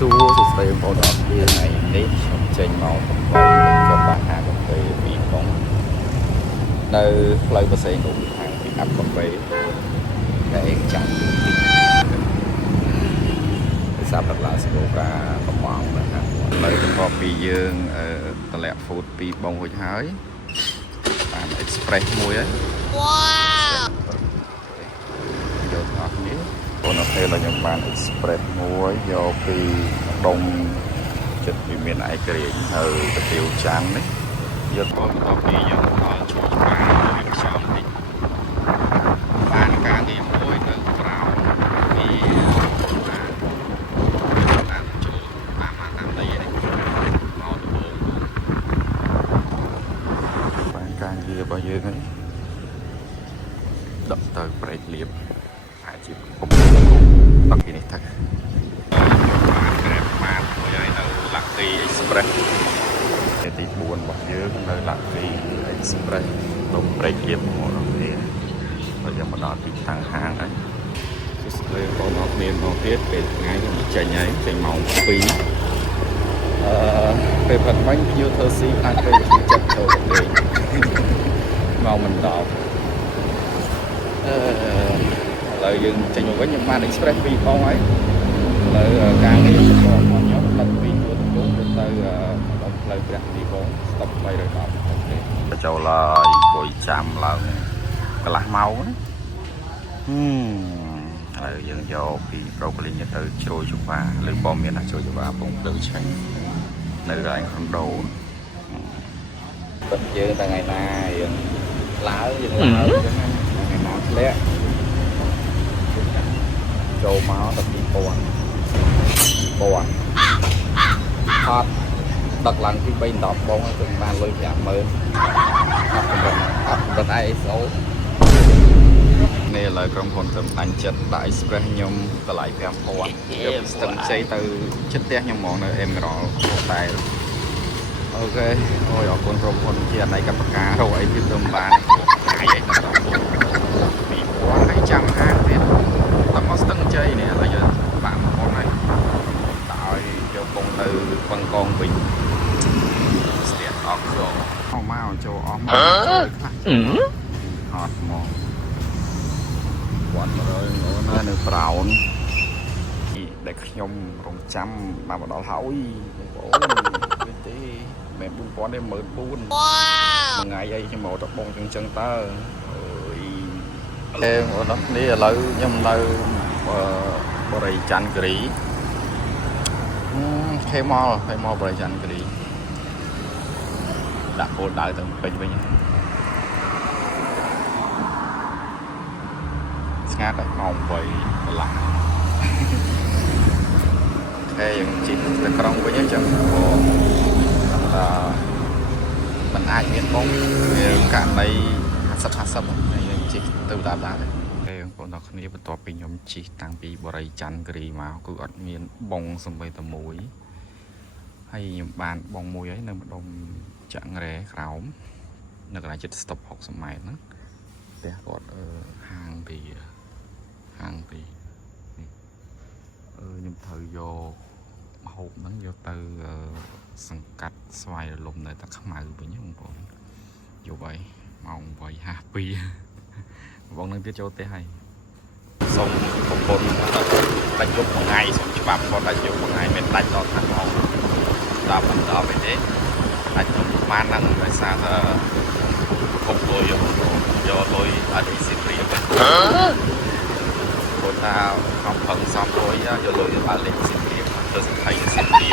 សួស្តីបងប្អូនអរគ្នាថ្ងៃនេះខ្ញុំចេញមកដើម្បីចុះបាសហាកាហ្វេពីបងនៅផ្លូវបរសេងនោះខាងពីអាប់កាហ្វេតែចាំពីសាប់ដល់ឡាស្គូកាកំងนะครับឥឡូវបន្ទាប់ពីយើងតម្លាក់ food ពីបងរួចហើយបាន express មួយហើយវ៉ាវយកអស់នេះបងអរគ្នាเราខ្ញុំបាន express មួយយកពីដុំចិត្តវិមានឯករាជ្យនៅកាទៀវច័ន្ទនេះយកបងបន្ទាប់ពីយើងដល់ជួបច្បារវាខ្យល់តិចបានការងារមួយនៅក្រៅពីបានចូលតាមដីនេះមកដំបូងបានការងាររបស់យើងនេះដកទៅប្រេកលៀបអាចជាពុកដល់ទីនេះទៅបានមួយហើយនៅ Lucky Express ទី4របស់យើងនៅ Lucky Express ដុំប្រេកលៀបមកដល់នេះហើយយើងមកដល់ទីតាំងហាងហើយសួស្តីបងប្អូនមានមកទៀតពេលថ្ងៃខ្ញុំចេញហើយចេញម៉ោង2ពេលផឹកមិញភ្ញៀវធ្វើស៊ីអាចទៅជួយចិត្តទៅលេងមកមិនដល់ឥឡូវយើងចេញមកវិញខ្ញុំបាន express ពីបងហើយឥឡូវការងាររបស់ខ្ញុំដឹកពីទួលទំនងទៅដល់ផ្លូវព្រះទីបងស្តុប310អូខេចូលឡើយអង្គុយចាំឡើងកន្លះម៉ោងណាឥឡូវយើងយកពីប្រូកលីងទៅជ្រោយជវាឬបងមានជ្រោយជវាពងភ្លៅឆេញនៅកន្លែងខុនដូពិតយើងថ្ងៃណាយើងឡើងយើងឡើងចឹងណាថ្ងៃណាធ្លាក់ចូលមកដល់2000ហត់ដឹកឡើងពី310បងគឺបានលុយ50000អត់ប៉ុណ្ណឹងISO នេះឥឡូវក្រុមហ៊ុនសំដាញ់ចិត្តដាក់ Express ខ្ញុំតម្លៃ5000យកស្ទឹងជ័យទៅចិត្តផ្ទះខ្ញុំហ្មងនៅ Emerald Hotel អូខេអូយអរគុណក្រុមហ៊ុនជាអតីតកម្មការរកអីទៀតទៅបានថ្ងៃឯងដល់2000ហើយចាំហាងទៀតតែមកស្ទឹងជ័យនេះឥឡូវយើងបានមកហើយដោយយកពងទៅបឹងកងវិញស្ទះអស់ចូលអស់មកចូលអស់មកអត់មក100នៅប្រោនដែលខ្ញុំរងចាំបានមកដល់ហើយបងប្អូនទេមែន4000ទេ14000ថ្ងៃអីខ្ញុំមកទៅបងចឹងតើអើយបងប្អូននេះឥឡូវខ្ញុំនៅបរិយាច័ន្ទគិរីខេម៉លបរិយាច័ន្ទគិរីដាក់គោលដៅទៅពេញវិញស្ងាត់ដល់ម៉ោង8កន្លះតែយើងជិះទៅក្រុងវិញអញ្ចឹងมันអាចមានបងវាករណី50យើងជិះទៅតាមដែរបងប្អូនទាំងគ្នាបន្ទាប់ពីខ្ញុំជិះតាំងពីបរិយាច័ន្ទគិរីមកគឺអត់មានបងសំបីតែមួយហើយខ្ញុំបានបងមួយហើយនៅម្ដុំចាក់រ៉ែក្រោមនៅកន្លែងចិត្តស្តុប60ម៉ែត្រហ្នឹងផ្ទះគាត់ហាងពីនេះខ្ញុំត្រូវយកម្ហូបហ្នឹងយកទៅសង្កាត់ស្វាយរលំនៅតែខ្មៅវិញបងប្អូនយប់ហើយម៉ោង8:52បងនឹងទៀតចូលផ្ទះហើយសូមប្រពន្ធដាច់យប់មួយថ្ងៃសូមច្បាប់គាត់ដាច់យប់មួយថ្ងៃមិនដាច់ដល់ខាងម៉ោង10មិនដល់ទេដាច់ទៅបានហ្នឹងដោយសារតែហូបលុយយកលុយអត់ស៊ីព្រីគាត់ថាខំផឹងសំលុយយកលុយទៅបើលេខស៊ីព្រីទៅសង្ខេបស៊ីព្រី